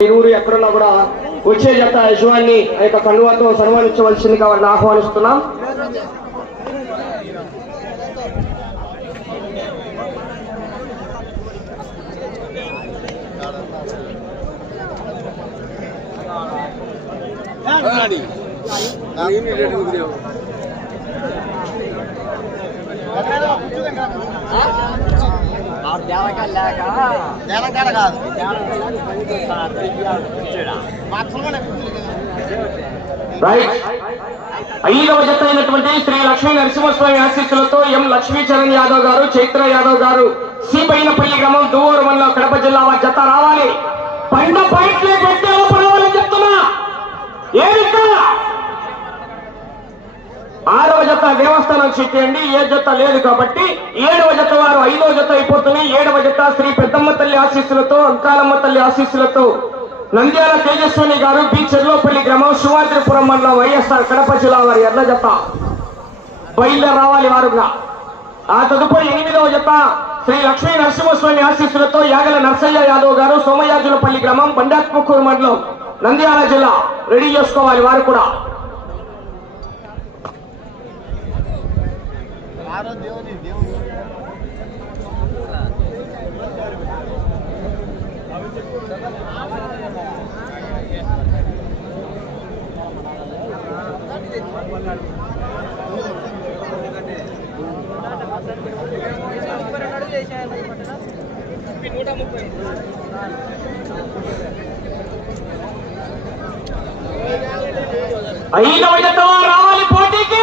ఇరువురు ఎక్కడున్నా కూడా వచ్చే జత యజమాన్ని ఆ యొక్క కండువాతో సన్మానించవలసిందిగా వారిని ఆహ్వానిస్తున్నాం. తెలంగాణ కాదు. రైట్ ఐదవ జత అయినటువంటి శ్రీ లక్ష్మీ నరసింహస్వామి ఆశీస్సులతో ఎం లక్ష్మీచరణ్ యాదవ్ గారు చైత్ర యాదవ్ గారు సి పైనపల్లి గ్రామం దువ్వూరు మండలం కడప జిల్లా వారి జత రావాలి. పండ పాయింట్లే పెట్టేలా పడవాలని చెప్తున్నా. ఏమి ఇక్కడ ఆరవ జత దేవస్థానం సిటీ అండి ఏ జత లేదు కాబట్టి ఏడవ జత వారు ఐదవ జత అయిపోతుంది. ఏడవ జత శ్రీ పెద్దమ్మ తల్లి ఆశీస్సులతో అంకాలమ్మ తల్లి ఆశీస్సులతో. నంద్యాల తేజస్విని గారు బి చెర్లోపల్లి గ్రామం శివాద్రిపురం మండలం వైఎస్ఆర్ కడప జిల్లా వారి ఎర్ర జత. బయలుదేరి రావాలి వారుగా ఆ తదుపరి ఎనిమిదవ జత శ్రీ లక్ష్మీ నరసింహస్వామి ఆశీస్సులతో యాగల నర్సయ్య యాదవ్ గారు సోమయాజులపల్లి గ్రామం బండాత్మకూరు మండలం నంద్యాల జిల్లా. రెడీ చేసుకోవాలి వారు కూడా. నూట ముప్పై ఐదు రావాలి పోటీకి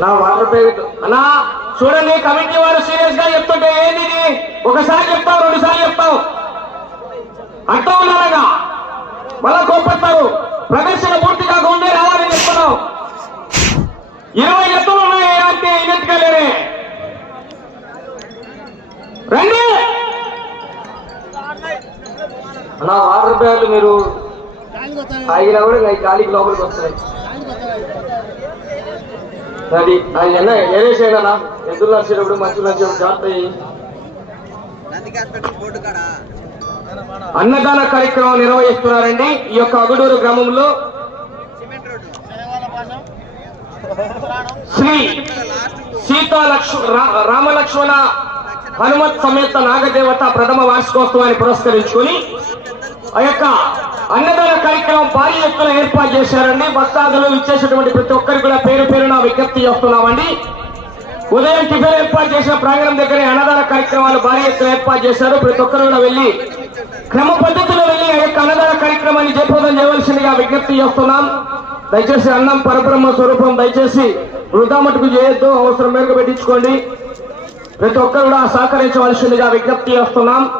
నా వాటర్ పేరు అన్నా చూడండి కమిటీ వారు సీరియస్గా చెప్తుంటే ఏంది? ఒకసారి చెప్తావు రెండు సార్లు చెప్తావు. అట్టా ఉన్నారగా మళ్ళా కోపడతారు ప్రదర్శన పూర్తిగా ఉండే రావాలని చెప్తున్నావు. ఇరవై ఎత్తులు ఉన్నాయి అంటే ఇదెత్తుగా లేరే రండి! అన్నా వాటర్ బ్యాగులు మీరు తాగినా కూడా గాలికి లోపలికి వస్తున్నాయి అది ఆయన ఏరేసేనా ఎదురు నడిచేటప్పుడు మంచి నడిచేటప్పుడు జాగ్రత్త అన్నదాన కార్యక్రమం నిర్వహిస్తున్నారండి ఈ యొక్క అగుడూరు గ్రామంలో. శ్రీ సీతా రామలక్ష్మణ హనుమత్ సమేత నాగదేవత ప్రథమ వార్షికోత్సవాన్ని పురస్కరించుకొని ఆ యొక్క అన్నదాన కార్యక్రమం భారీ ఎత్తున ఏర్పాటు చేశారండి. భక్తాదులు ఇచ్చేసినటువంటి ప్రతి ఒక్కరికి కూడా పేరు పేరున విజ్ఞప్తి చేస్తున్నామండి. ఉదయం టిఫిన్ ఏర్పాటు చేసిన ప్రాంగణం దగ్గరే అన్నదాన కార్యక్రమాలు భారీ ఎత్తున ఏర్పాటు చేశారు. ప్రతి ఒక్కరు కూడా వెళ్ళి క్రమ పద్ధతిలో వెళ్ళి ఆ యొక్క అన్నదాన కార్యక్రమాన్ని జయప్రదం చేయవలసిందిగా విజ్ఞప్తి చేస్తున్నాం. దయచేసి అన్నం పరబ్రహ్మ స్వరూపం దయచేసి వృధా మటుకు చేయొద్దు. అవసరం మేరకు పెట్టించుకోండి. ప్రతి ఒక్కరు కూడా సహకరించవలసిందిగా విజ్ఞప్తి చేస్తున్నాం.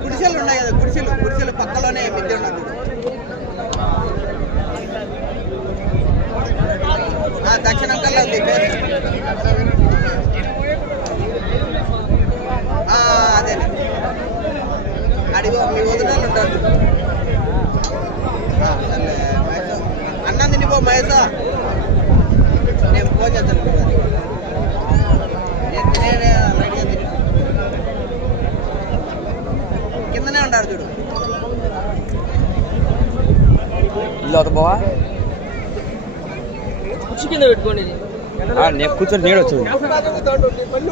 గుడిసెలు ఉన్నాయి కదా గుడిసెలు గుడిసెలు పక్కలోనే మిద్దె ఉన్నది ఆ దక్షిణం కల్లా ఉంది అదే. అడిగో మీ వదినాలు ఉంటారు. అన్నం తినిపో మహేశ నేను ఫోన్ చేస్తాను మీకు అది. నేను తినేదే లైట్గా తిని కిందనే ఉంటారు చూడు. ఇల్లు బావా కింద పెట్టుకోండి. నేను కూర్చొని నీడు వచ్చింది.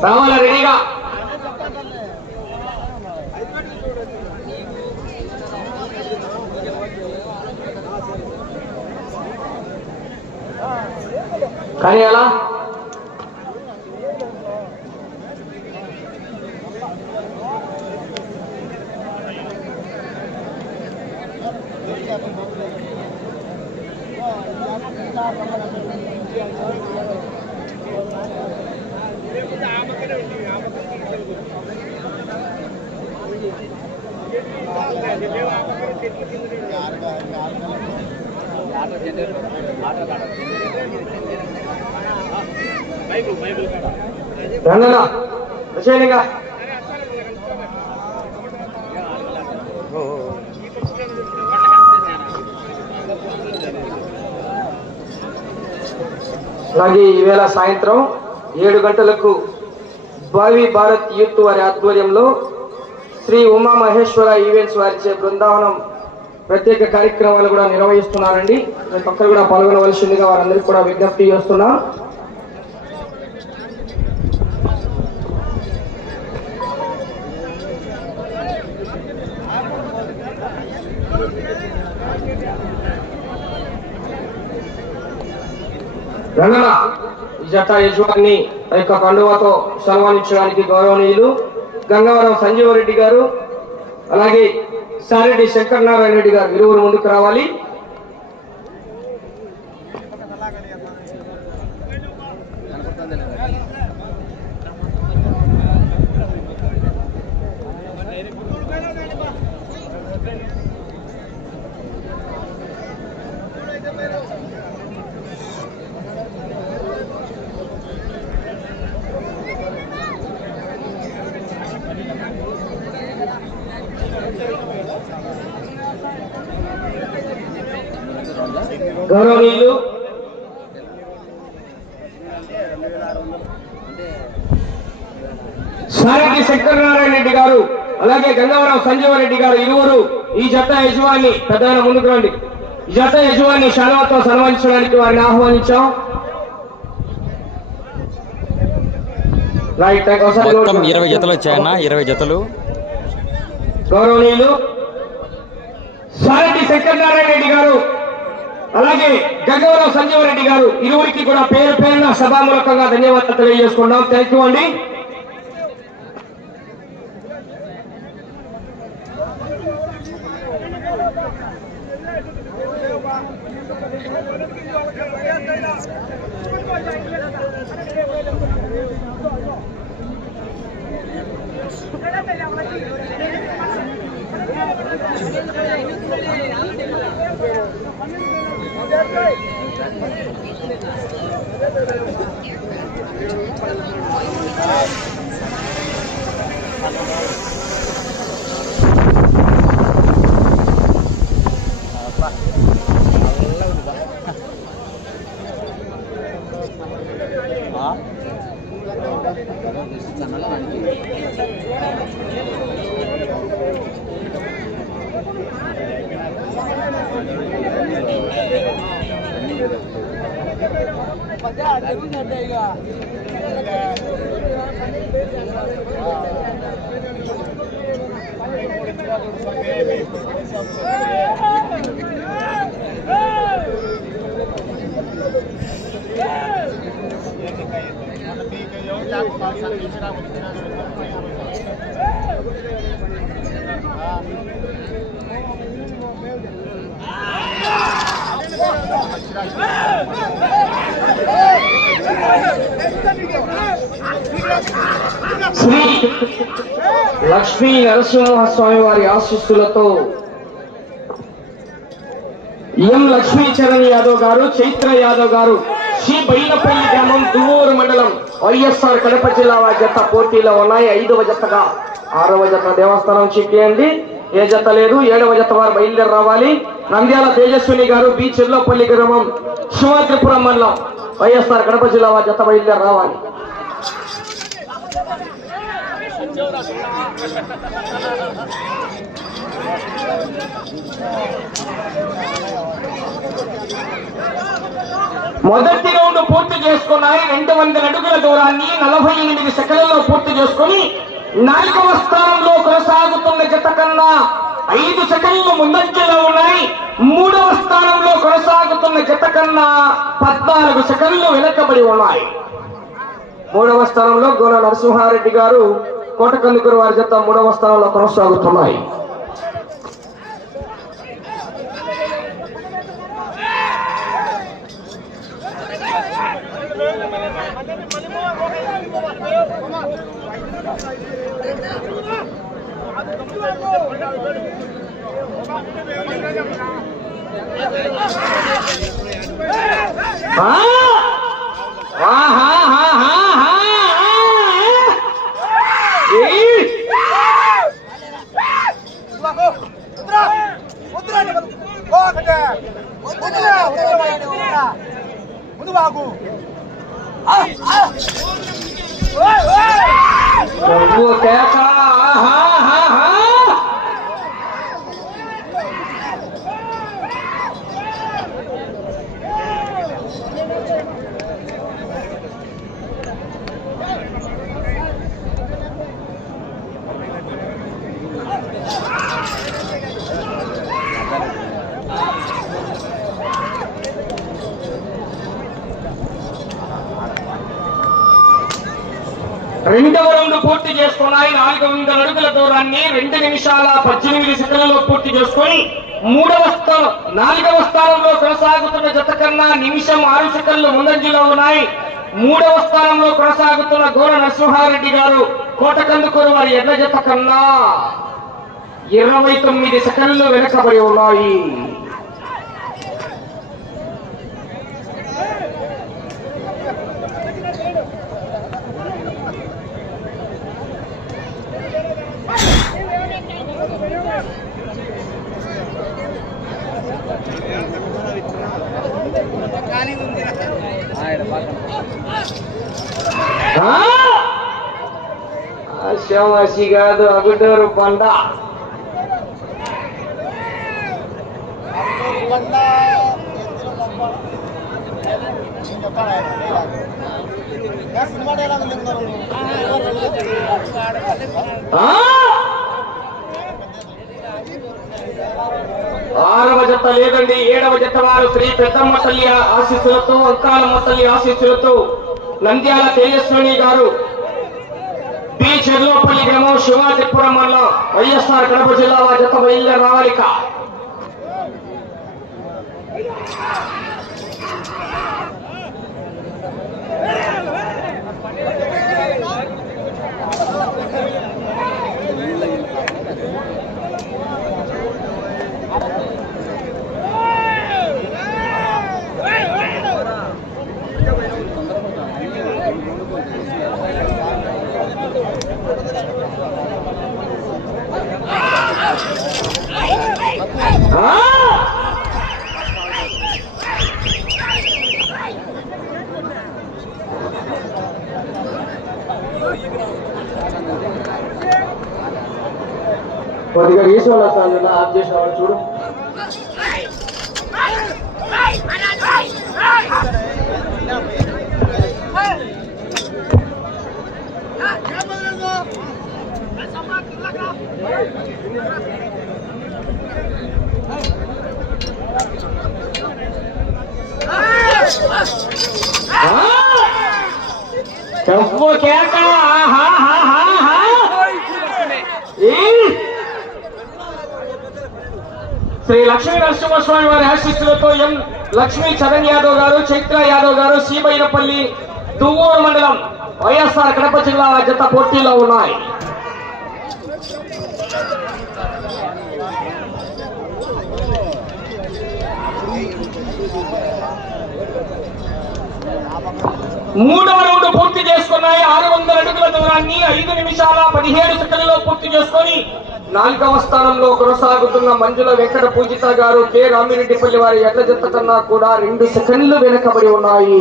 రావాలా రెడీగా కానీ ఎలా? రంగనా విషయంగా అలాగే ఈవేళ సాయంత్రం ఏడు గంటలకు భావి భారత్ యూత్ వారి ఆధ్వర్యంలో శ్రీ ఉమా మహేశ్వర ఈవెంట్స్ వారిచే బృందావనం ప్రత్యేక కార్యక్రమాలు కూడా నిర్వహిస్తున్నారండి. పక్కన కూడా పాల్గొనవలసిందిగా వారందరికీ కూడా విజ్ఞప్తి చేస్తున్నాం. రంగన ఈ జత యజమాని ఆ యొక్క కండువాతో సన్మానించడానికి గౌరవనీయులు గంగవరం సంజీవరెడ్డి గారు అలాగే సారెడ్డి శంకర్ నారాయణ రెడ్డి గారు ఇరువురు ముందుకు రావాలి. గౌరవనీయులు సారెడ్డి శంకర్ నారాయణ రెడ్డి గారు అలాగే గంగవరం సంజీవరెడ్డి గారు ఇరువురు ఈ జత యజమాని పెద్ద ముందుకు రండి. ఈ జత యజమాని శాలవతో సన్మానించడానికి వారిని ఆహ్వానించాం. మొత్తం ఇరవై జతలు వచ్చాయన్న ఇరవై జతలు. గౌరవనీయులు సారెడ్డి శంకరనారాయణ రెడ్డి గారు అలాగే గంగవరం సంజీవరెడ్డి గారు ఇరువురికి కూడా పేరు పేరున సభామూలకంగా ధన్యవాదాలు తెలియజేసుకున్నాం థ్యాంక్ యూ అండి. Thank you. శ్రీ లక్ష్మీ నరసింహస్వామి వారి ఆశీస్సులతో ఎం లక్ష్మీ చరణ్ యాదవ్ గారు చైత్ర యాదవ్ గారు శ్రీ బైలపల్లి గ్రామం దువ్వూరు మండలం వైఎస్ఆర్ కడప జిల్లా వారి జత పోటీలో ఉన్నాయి. ఐదవ జతగా ఆరవ జత దేవస్థానం చిక్కేయండి. ఏ జత లేదు ఏడవ జత వారు బయలుదేరి రావాలి. నంద్యాల తేజస్విని గారు బి చెల్లపల్లి గ్రామం శివాద్రిపురం మండలం వైఎస్ఆర్ కడప జిల్లా వారి జత బయలుదేరి రావాలి. మొదటి రౌండ్ పూర్తి చేసుకున్నాయి. రెండు వందల అడుగుల దూరాన్ని నలభై ఎనిమిది సెకండ్లలో పూర్తి చేసుకుని నాలుగవ స్థానంలో కొనసాగుతున్న జత కన్నా ఐదు సెకండ్లు ముందంజలో ఉన్నాయి. మూడవ స్థానంలో కొనసాగుతున్న జత కన్నా పద్నాలుగు సెకండ్లు వెనకబడి ఉన్నాయి. మూడవ స్థానంలో గోల నరసింహారెడ్డి గారు కోటకందుకూరు వారి జత మూడవ స్థానంలో కొనసాగుతున్నాయి ఆ? ఆహా, హా, హా, హా, హా. ఏయ్! నువ్వు కేక, ఆహా, హా, హా. రెండవ రౌండ్ పూర్తి చేసుకున్నాయి నాలుగు వందల అడుగుల దూరాన్ని రెండు నిమిషాల పద్దెనిమిది సెకండ్లలో పూర్తి చేసుకొని మూడవ స్థానం నాలుగవ స్థానంలో కొనసాగుతున్న జత కన్నా నిమిషం ఆరు సెకండ్లు ముందంజలో ఉన్నాయి. మూడవ స్థానంలో కొనసాగుతున్న గోర నరసింహారెడ్డి గారు కోటకందుకూరు వారి ఎడ్ల జత కన్నా ఇరవై తొమ్మిది సెకండ్లు వెనకబడి ఉన్నాయి ఆ? ఆశామాషి కాదు అగుటూరు పండ ఆరవ జత లేదండి ఏడవ జత వారు శ్రీ పెద్దమ్మ తల్లి ఆశీస్సులతో అంకాలమ్మ తల్లి ఆశీస్సులతో నంద్యాల తేజస్విని గారు బి చెర్లోపల్లి గ్రామం శివాజిపురం మండలం వైఎస్ఆర్ కడప జిల్లా వారి జత బయలుదేరి రావాలిక కొద్దిగా ఈశ్వర సార్లు ఆఫ్ చేసినవాడు చూడు చెప్పు కేక ఆహా, కేక. శ్రీ లక్ష్మీ నరసింహస్వామి వారి ఆశీస్సులతో ఎం లక్ష్మీ చరణ్ యాదవ్ గారు చైత్ర యాదవ్ గారు సీబైనపల్లి దువ్వూరు మండలం వైఎస్ఆర్ కడప జిల్లా జత పోటీలో ఉన్నాయి. మూడవ రౌండ్ పూర్తి చేసుకున్నాయి. ఆరు వందల అడుగుల దూరాన్ని ఐదు నిమిషాల పదిహేడు సెకండ్లలో పూర్తి చేసుకొని నాలుగవ స్థానంలో కొనసాగుతున్న మంజుల వెంకట పూజిత గారు కె. రామిరెడ్డిపల్లి వారి ఎడ్ల జత కన్నా కూడా రెండు సెకండ్లు వెనకబడి ఉన్నాయి.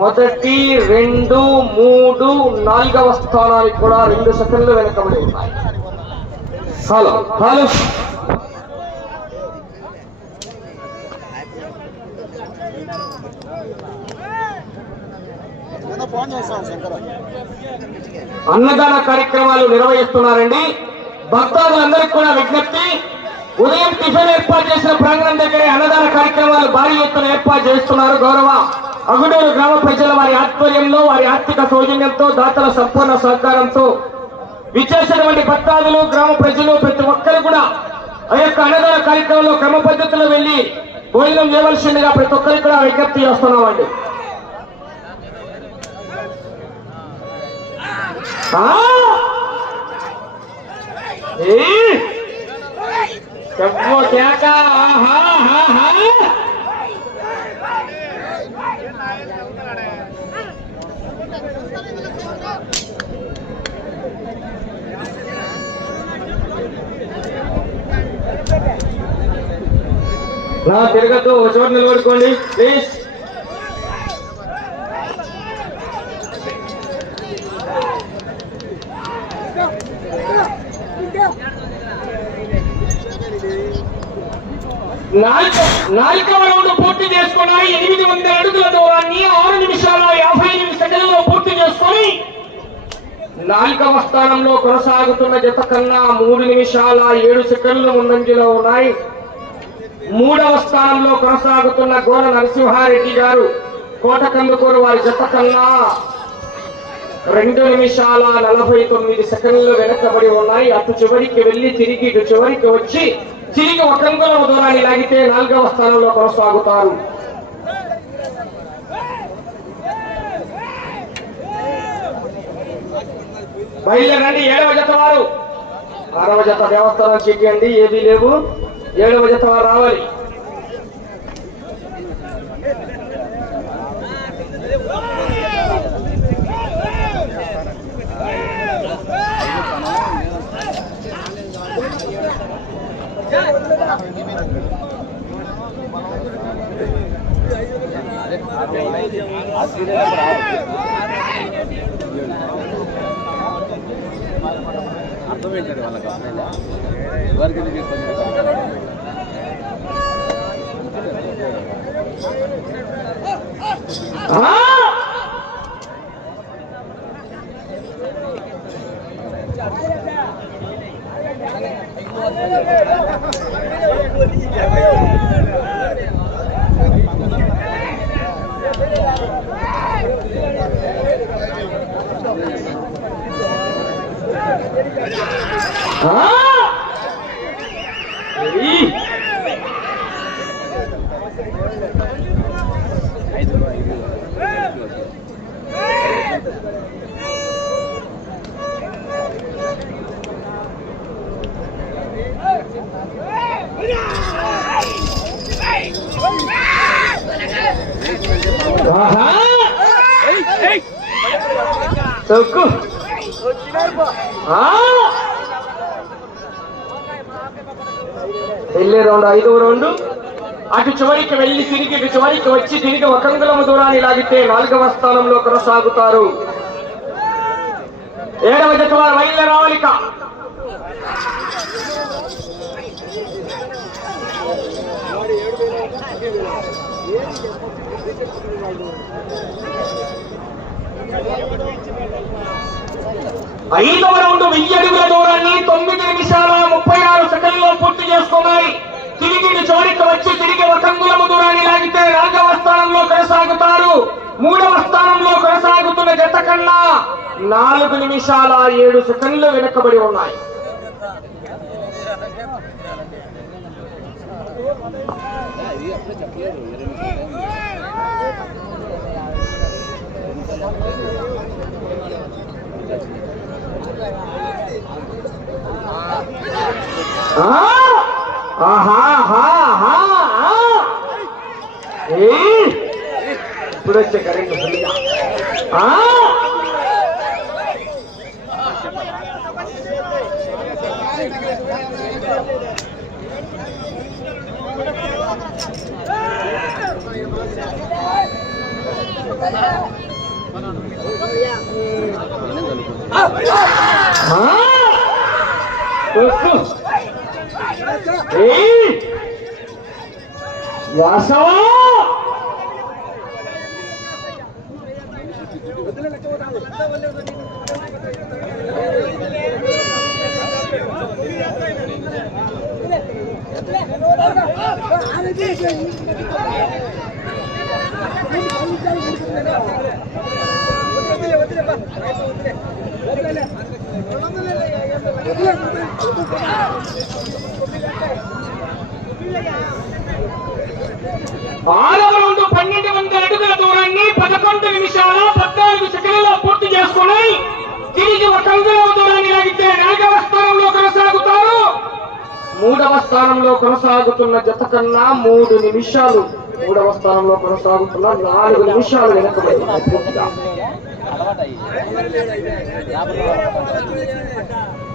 మొదటి రెండు మూడు నాలుగవ స్థానానికి కూడా రెండు సెకండ్లు వెనకబడి ఉన్నాయి. హలో హలో ఫోన్ చేస్తాను శంకర్ అన్నదాన కార్యక్రమాలు నిర్వహిస్తున్నారండి. భక్తాదులందరికీ కూడా విజ్ఞప్తి. ఉదయం టిఫిన్ ఏర్పాటు చేసిన ప్రాంగణం దగ్గరే అన్నదాన కార్యక్రమాలు భారీ ఎత్తున ఏర్పాటు చేస్తున్నారు. గౌరవ అగుడూరు గ్రామ ప్రజల వారి ఆధ్వర్యంలో వారి ఆర్థిక సౌజన్యంతో దాతల సంపూర్ణ సహకారంతో విచ్చేసినటువంటి భక్తాదులు గ్రామ ప్రజలు ప్రతి ఒక్కరు కూడా ఆ యొక్క అన్నదాన కార్యక్రమంలో క్రమ పద్ధతిలో వెళ్ళి భోజనం చేయవలసిందిగా ప్రతి ఒక్కరికి కూడా విజ్ఞప్తి చేస్తున్నామండి. ఆ? ఏయ్! చెప్పు కేక ఆహా, ఆహా. నా తిరగద్దు ఒక చోట నిలబడుకోండి ప్లీజ్ నాలుగవ రౌండ్ పూర్తి చేసుకున్నాయి ఎనిమిది వందల అడుగుల దూరాన్ని ఆరు నిమిషాల యాభై ఎనిమిది సెకండ్లలో పూర్తి చేసుకొని నాలుగవ స్థానంలో కొనసాగుతున్న జత కన్నా మూడు నిమిషాల ఏడు సెకండ్ల ముందంజలో ఉన్నాయి. మూడవ స్థానంలో కొనసాగుతున్న గోర నరసింహారెడ్డి గారు కోటకందుకూరు వారి జత కన్నా రెండు నిమిషాల నలభై తొమ్మిది సెకండ్లు వెనకబడి ఉన్నాయి. అటు చివరికి వెళ్ళి తిరిగి ఇటు చివరికి వచ్చి తిరిగి ఒక దూరాన్ని లాగితే నాలుగవ స్థానంలో కొనసాగుతారు. బయలుదేరండి. ఏడవ జత వారు. ఆరవ జత దేవస్థానం చెయ్యండి ఏమీ లేవు. ఏడవ జత వారు రావాలి. అర్థమైంది వాళ్ళకి అర్థమైందా ఎవరికి ఇది చెప్పండి ఆ! తొక్కు! వెళ్ళే రౌండ్ ఐదవ రౌండ్. అటు చివరికి వెళ్ళి తిరిగి ఇటు చివరికి వచ్చి తిరిగి ఒక అంగుళం దూరాన్ని లాగితే నాలుగవ స్థానంలో కొనసాగుతారు. ఏడవ జత వారు రావాలిక. ఐదవ రౌండ్ వెయ్యి అడుగుల దూరాన్ని తొమ్మిది నిమిషాల ముప్పై ఆరు సెకండ్లో పూర్తి చేసుకున్నాయి తిరిగి చోరికి వచ్చి తిరిగి ఒక అంగుళము దూరాన్ని లాగితే నాలుగవ స్థానంలో కొనసాగుతారు మూడవ స్థానంలో కొనసాగుతున్న జత కన్నా నాలుగు నిమిషాల ఏడు సెకండ్లు వెనకబడి ఉన్నాయి Thank you. చెప్పలేదు ఇరవై నిమిషాలు ఆ? ఆహా, ఆహా, ఆహా, ఆ. ఏయ్! ఇప్పుడు వచ్చే కరెంట్ వాసవా ఆరవ పన్నెండు వందల అడుగుల దూరాన్ని పదకొండు నిమిషాలు పద్నాలుగు సెకండ్లలో పూర్తి చేసుకుని తిరిగి ఒక అడుగుల దూరాన్ని లాగితే నాలుగవ స్థానంలో కొనసాగుతారు. మూడవ స్థానంలో కొనసాగుతున్న జత కన్నా మూడు నిమిషాలు మూడవ స్థానంలో కొనసాగుతున్న నాలుగు నిమిషాలు వెనకబడి పూర్తిగా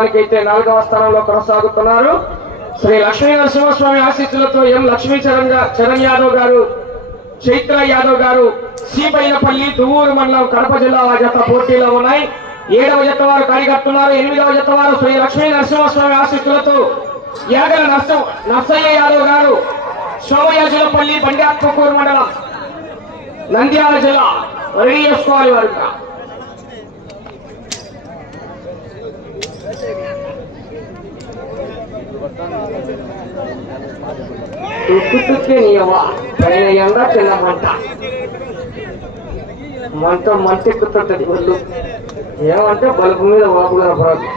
ప్రస్తుతానికైతే నాలుగవ స్థానంలో కొనసాగుతున్నారు. శ్రీ లక్ష్మీ నరసింహస్వామి ఆశీస్సులతో ఎం లక్ష్మీ చరణ్ చరణ్ యాదవ్ గారు చైత్ర యాదవ్ గారు సీపైనపల్లి దువ్వూరు మండలం కడప జిల్లా జత పోటీలో ఉన్నాయి. ఏడవ జత వారు కడిగట్టున్నారు ఎనిమిదవ జత వారు శ్రీ లక్ష్మీ నరసింహస్వామి ఆశీస్సులతో యాగల నర్స నర్సయ్య యాదవ్ గారు సోమయాజులపల్లి బండి ఆత్మకూరు మండలం నంద్యాల జిల్లా రెడీ చేసుకోవాలి వారు తుక్కుతుక్కే నీయవ్వ పైన ఎండ చిన్న మంట మంట మంట ఎక్కుతుంటది ఒళ్ళు. ఏమంటే బల్బు మీద వాపు కనపడదు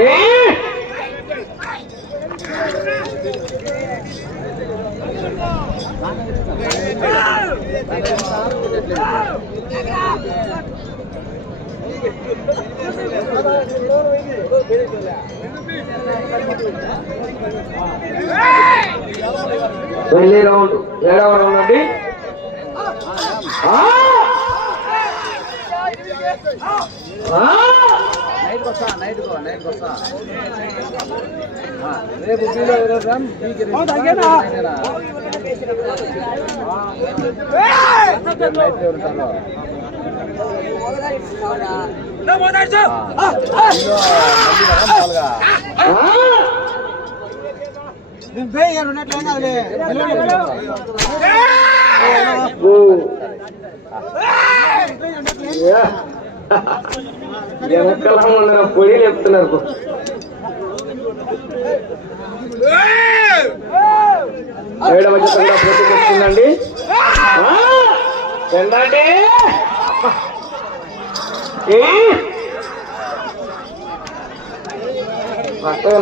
ఏ? ఏయ్! వెళ్ళి రౌండ్ ఏడవ రౌండ్ అండి నైట్ ఆ! వస్తా వస్తా రేపు బీలో బీకి నైట్ ఎవరు వెనకాల ఉన్న పొడి చెప్తున్నారు ఏడవ జతంగా పోటీ పెట్టుకుందండి ఎందండి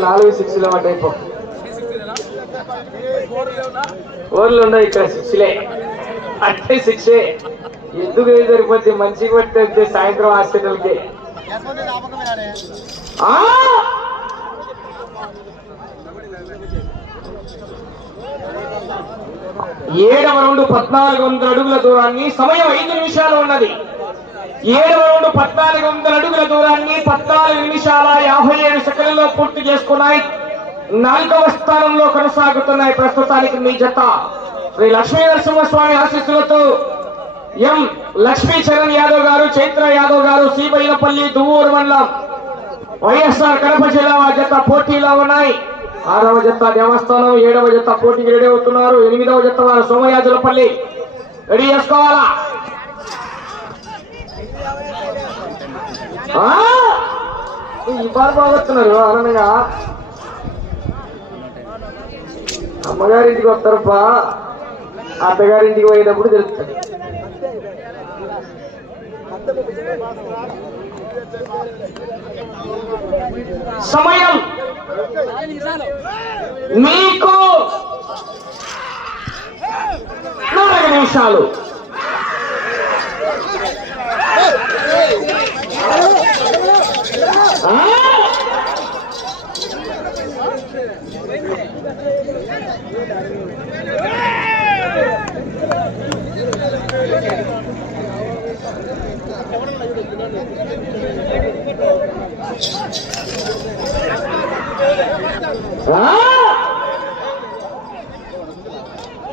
నాలుగు సిక్స్లో పడ్డాయిపో ఓర్లు ఉన్నాయి ఇక్కడ సిక్స్లే. అట్టే సిక్సే ఎందుకు ఇది సరిపోద్ది? మంచిగా పట్టే సాయంత్రం హాస్పిటల్కి. ఏడవ రౌండ్ పద్నాలుగు వందల అడుగుల దూరాన్ని సమయం ఐదు నిమిషాలు ఉన్నది. ఏడు రెండు పద్నాలుగు వందల అడుగుల దూరాన్ని పద్నాలుగు నిమిషాల యాభై ఏడు సెకండ్లలో పూర్తి చేసుకున్నాయి. నాలుగవ స్థానంలో కొనసాగుతున్నాయి ప్రస్తుతానికి మీ జత. శ్రీ లక్ష్మీ నరసింహస్వామి ఆశీస్సులతో ఎం లక్ష్మీ చరణ్ యాదవ్ గారు చైత్ర యాదవ్ గారు శ్రీబైనపల్లి దువ్వూరు మండలం వైఎస్ఆర్ కడప జిల్లా జత పోటీలో ఉన్నాయి. ఆరవ జత దేవస్థానం ఏడవ జత పోటీకి రెడీ అవుతున్నారు. ఎనిమిదవ జత వారు సోమయాజులపల్లి. రెడీ చేసుకోవాలా? ఇవాళ ఈ బాగా బాగుతున్నారు ఆనందంగా అమ్మగారింటికి వస్తారప్ప. అత్తగారింటికి పోయేటప్పుడు తెలుస్తుంది. సమయం. మీకు నాలుగు నిమిషాలు.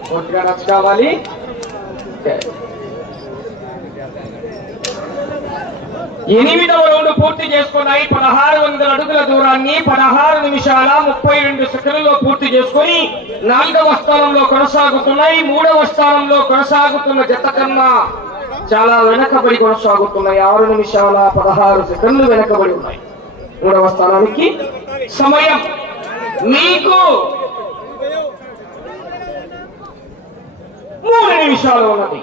పూర్తిగా రచ్ కావాలి. ఎనిమిదవ రౌండ్ పూర్తి చేసుకున్నాయి. పదహారు వందల అడుగుల దూరాన్ని పదహారు నిమిషాల ముప్పై రెండు సెకండ్లలో పూర్తి చేసుకొని నాలుగవ స్థానంలో కొనసాగుతున్నాయి. మూడవ స్థానంలో కొనసాగుతున్న జత కన్నా చాలా వెనకబడి కొనసాగుతున్నాయి. ఆరు నిమిషాల పదహారు సెకండ్లు వెనకబడి ఉన్నాయి. మూడవ స్థానానికి సమయం. మీకు మూడు నిమిషాలు ఉన్నది.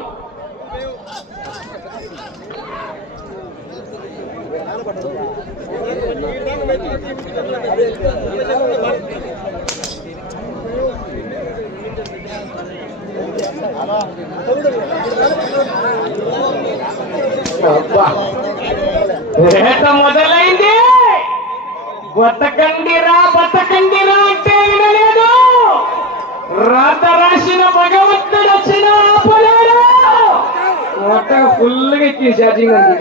వేట మొదలైంది. బతకండిరా బతకండిరా అంటే వినలేదు. రాత రాసిన భగవంతుడు వచ్చిన ఆపలేడు మొత్తం ఫుల్గా ఇచ్చి ఛార్జింగ్ ఉంది.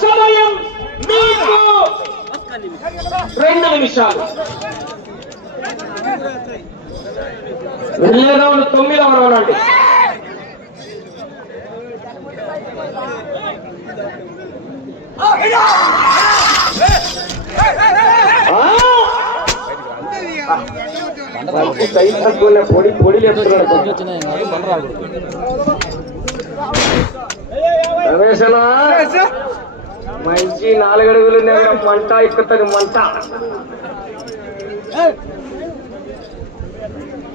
సమయం మీకు రెండు నిమిషాలు వెళ్ళే తొమ్మిది తొమ్మిదవ రౌండ్ అండి పొడి పొడి రమేశనా మంచి నాలుగడుగులు నేను మంట ఎక్కుతాను మంట.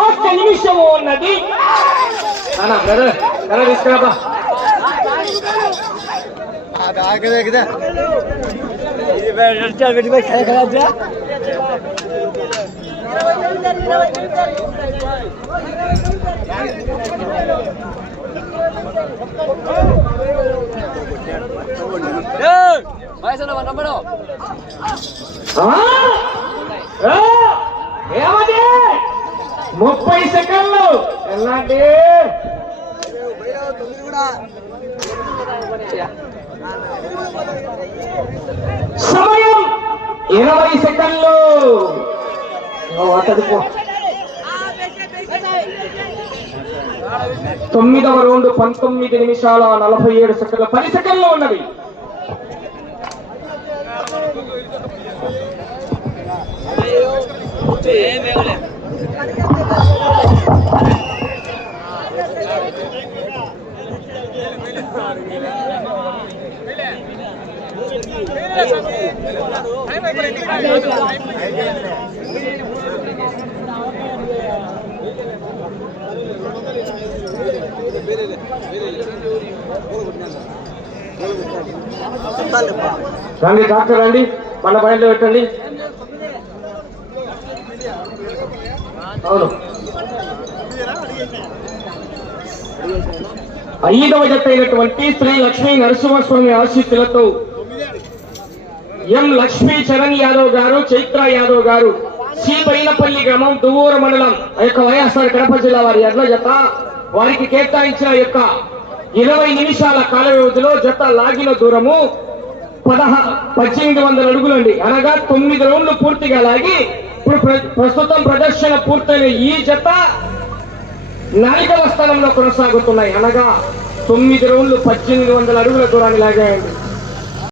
ఒక్క నిమిషము ఉన్నది అన్నా బ్రదర్ ఎలా తీసుకురాబా ఆ? ఆ? ఏమది ముప్పై సెకండ్లు. ఎలాంటి సమయం ఇరవై సెకండ్లు. ఓ, తొమ్మిదవ రౌండ్ పంతొమ్మిది నిమిషాల నలభై ఏడు సెకండ్లు పది సెకండ్లు ఉన్నది. రండి డాక్టర్ రండి. మన బయట పెట్టండి. అవును. ఐదవ జత అయినటువంటి శ్రీ లక్ష్మీ నరసింహస్వామి ఆశీస్సులతో ఎం లక్ష్మీ చరణ్ యాదవ్ గారు చైత్ర యాదవ్ గారు శ్రీ పైనపల్లి గ్రామం దువ్వూరు మండలం ఆ యొక్క వైఎస్ఆర్ కడప జిల్లా వారి ఎడ్ల జత వారికి కేటాయించిన యొక్క ఇరవై నిమిషాల కాల వ్యవధిలో జత లాగిన దూరము పదహ పద్దెనిమిది వందల అడుగులండి. అనగా తొమ్మిది రౌండ్లు పూర్తిగా లాగి ఇప్పుడు ప్ర- ప్రస్తుతం ప్రదర్శన పూర్తయిన ఈ జత నాలుగవ స్థానంలో కొనసాగుతున్నాయి. అనగా తొమ్మిది రౌండ్లు పద్దెనిమిది వందల అడుగుల దూరాన్ని లాగాయండి.